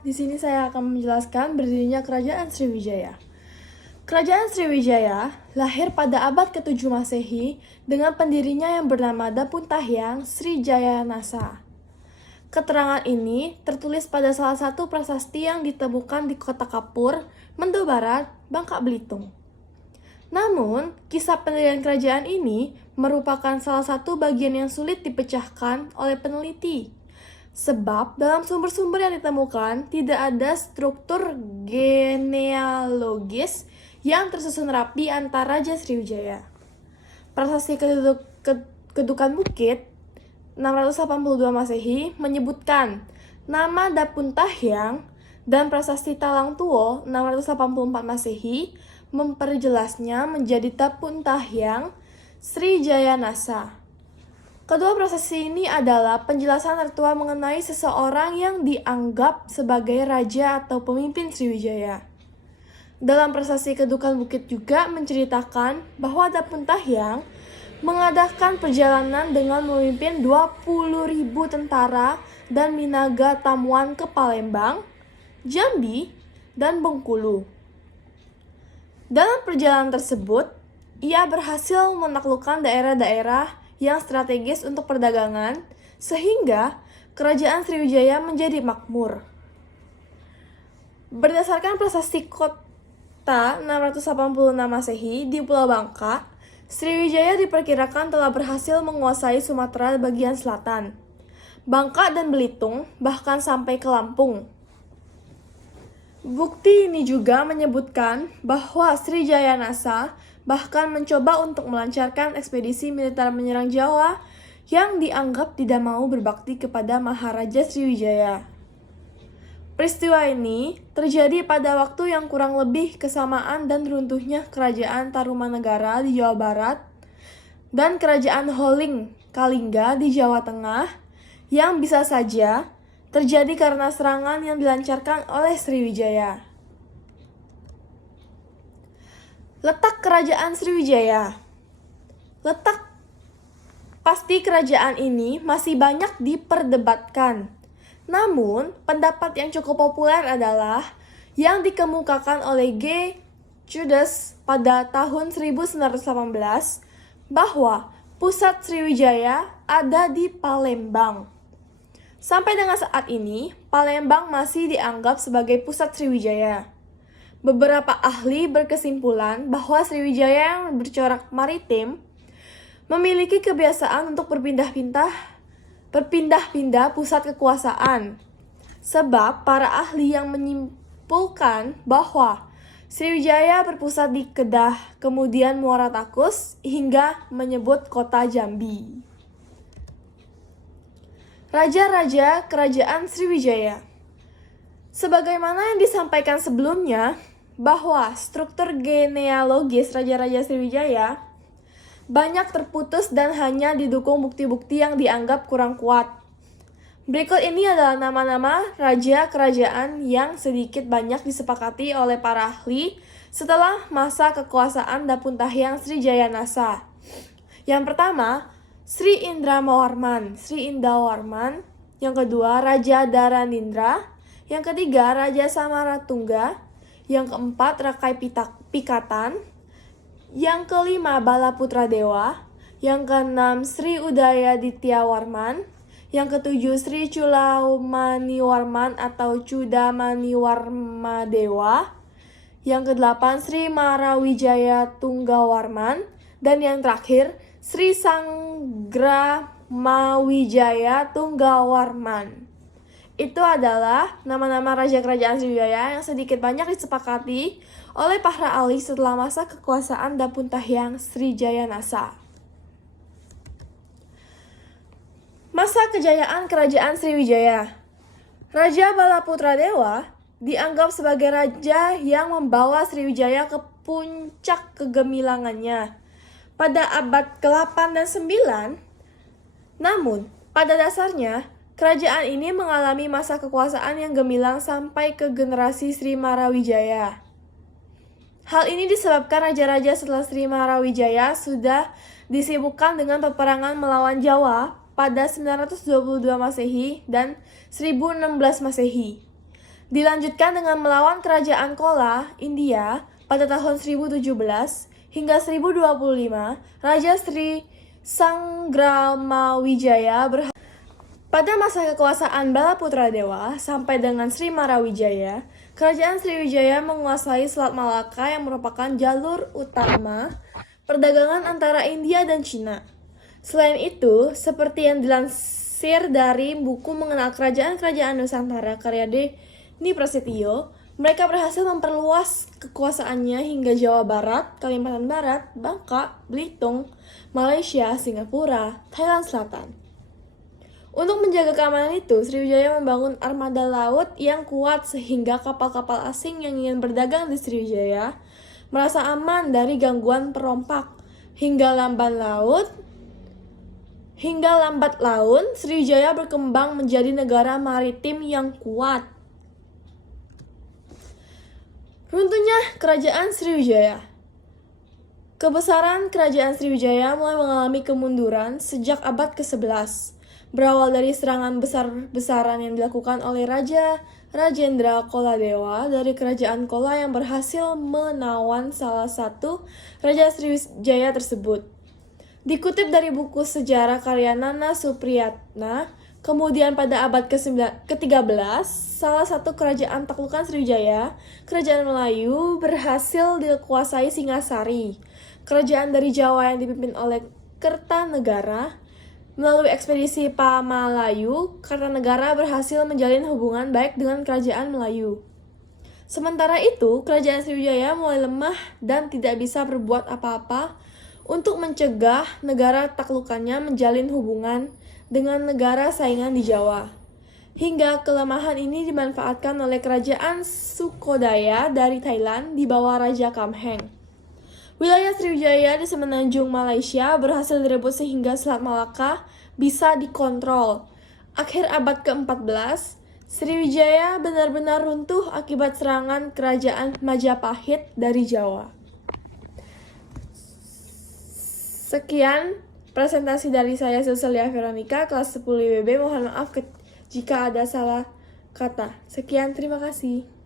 di sini saya akan menjelaskan berdirinya Kerajaan Sriwijaya. Kerajaan Sriwijaya lahir pada abad ke-7 Masehi dengan pendirinya yang bernama Dapuntahyang Srijayanasa. Keterangan ini tertulis pada salah satu prasasti yang ditemukan di Kota Kapur, Mendo Barat, Bangka Belitung. Namun, kisah pendirian kerajaan ini merupakan salah satu bagian yang sulit dipecahkan oleh peneliti. Sebab dalam sumber-sumber yang ditemukan tidak ada struktur genealogis yang tersusun rapi antara Raja Sriwijaya. Prasasti Kedukan Bukit 682 Masehi menyebutkan nama Dapuntahyang dan prasasti Talang Tuo 684 Masehi memperjelasnya menjadi Dapuntahyang Srijayanasa. Kedua prasasti ini adalah penjelasan tertua mengenai seseorang yang dianggap sebagai raja atau pemimpin Sriwijaya. Dalam prasasti Kedukan Bukit juga menceritakan bahwa Dapuntahyang mengadakan perjalanan dengan memimpin 20.000 tentara dan minaga tamuan ke Palembang, Jambi, dan Bengkulu. Dalam perjalanan tersebut, ia berhasil menaklukkan daerah-daerah yang strategis untuk perdagangan, sehingga kerajaan Sriwijaya menjadi makmur. Berdasarkan prasasti Kota 686 Masehi di Pulau Bangka, Sriwijaya diperkirakan telah berhasil menguasai Sumatera bagian selatan, Bangka dan Belitung, bahkan sampai ke Lampung. Bukti ini juga menyebutkan bahwa Srijayanasa bahkan mencoba untuk melancarkan ekspedisi militer menyerang Jawa yang dianggap tidak mau berbakti kepada Maharaja Sriwijaya. Peristiwa ini terjadi pada waktu yang kurang lebih kesamaan dan runtuhnya Kerajaan Tarumanegara di Jawa Barat dan Kerajaan Holing Kalingga di Jawa Tengah yang bisa saja terjadi karena serangan yang dilancarkan oleh Sriwijaya. Letak Kerajaan Sriwijaya. Letak pasti kerajaan ini masih banyak diperdebatkan. Namun, pendapat yang cukup populer adalah yang dikemukakan oleh G. Judas pada tahun 1918 bahwa pusat Sriwijaya ada di Palembang. Sampai dengan saat ini, Palembang masih dianggap sebagai pusat Sriwijaya. Beberapa ahli berkesimpulan bahwa Sriwijaya yang bercorak maritim memiliki kebiasaan untuk berpindah-pindah pusat kekuasaan. Sebab para ahli yang menyimpulkan bahwa Sriwijaya berpusat di Kedah, kemudian Muara Takus, hingga menyebut kota Jambi. Raja-raja Kerajaan Sriwijaya. Sebagaimana yang disampaikan sebelumnya, bahwa struktur genealogis Raja-Raja Sriwijaya banyak terputus dan hanya didukung bukti-bukti yang dianggap kurang kuat. Berikut ini adalah nama-nama raja kerajaan yang sedikit banyak disepakati oleh para ahli setelah masa kekuasaan Dapuntahyang Srijayanasa. Yang pertama, Sri Indramawarman. Yang kedua, Raja Daranindra. Yang ketiga, Raja Samaratungga. Yang keempat, Rakai Pikatan. Yang kelima, Balaputra Dewa. Yang keenam, Sri Udaya Dityawarman. Yang ketujuh, Sri Culaumaniwarman atau Cudamaniwarmadewa. Yang kedelapan, Sri Marawijaya Tunggawarman. Dan yang terakhir, Sri Sanggramawijaya Tunggawarman. Itu adalah nama-nama raja kerajaan Sriwijaya yang sedikit banyak disepakati oleh para ahli setelah masa kekuasaan Dapuntahyang Srijayanasa. Masa kejayaan kerajaan Sriwijaya. Raja Balaputra Dewa dianggap sebagai raja yang membawa Sriwijaya ke puncak kegemilangannya pada abad ke-8 dan 9. Namun, pada dasarnya, kerajaan ini mengalami masa kekuasaan yang gemilang sampai ke generasi Sri Marawijaya. Hal ini disebabkan raja-raja setelah Sri Marawijaya sudah disibukkan dengan peperangan melawan Jawa pada 922 Masehi dan 1016 Masehi. Dilanjutkan dengan melawan kerajaan Kola, India, pada tahun 1017 hingga 1025, Raja Sri Sangramawijaya berhasil. Pada masa kekuasaan Balaputra Dewa sampai dengan Sri Marawijaya, kerajaan Sriwijaya menguasai Selat Malaka yang merupakan jalur utama perdagangan antara India dan Cina. Selain itu, seperti yang dilansir dari buku Mengenal Kerajaan-Kerajaan Nusantara karya Deni Prasetyo, mereka berhasil memperluas kekuasaannya hingga Jawa Barat, Kalimantan Barat, Bangka, Belitung, Malaysia, Singapura, Thailand Selatan. Untuk menjaga keamanan itu, Sriwijaya membangun armada laut yang kuat sehingga kapal-kapal asing yang ingin berdagang di Sriwijaya merasa aman dari gangguan perompak. Hingga lambat laun, Sriwijaya berkembang menjadi negara maritim yang kuat. Runtuhnya Kerajaan Sriwijaya. Kebesaran Kerajaan Sriwijaya mulai mengalami kemunduran sejak abad ke-11. Berawal dari serangan besar-besaran yang dilakukan oleh Raja Rajendra Koladewa dari Kerajaan Kola yang berhasil menawan salah satu Raja Sriwijaya tersebut. Dikutip dari buku sejarah karya Nana Supriyatna, kemudian pada abad ke-13, salah satu kerajaan taklukan Sriwijaya, Kerajaan Melayu, berhasil dikuasai Singasari, kerajaan dari Jawa yang dipimpin oleh Kertanegara. Melalui ekspedisi Pamalayu, Kartanegara berhasil menjalin hubungan baik dengan Kerajaan Melayu. Sementara itu, Kerajaan Sriwijaya mulai lemah dan tidak bisa berbuat apa-apa untuk mencegah negara taklukannya menjalin hubungan dengan negara saingan di Jawa. Hingga kelemahan ini dimanfaatkan oleh Kerajaan Sukodaya dari Thailand di bawah Raja Kamheng. Wilayah Sriwijaya di semenanjung Malaysia berhasil direbut sehingga Selat Malaka bisa dikontrol. Akhir abad ke-14, Sriwijaya benar-benar runtuh akibat serangan Kerajaan Majapahit dari Jawa. Sekian presentasi dari saya, Cecilia Veronica, kelas 10 IBB. Mohon maaf jika ada salah kata. Sekian, terima kasih.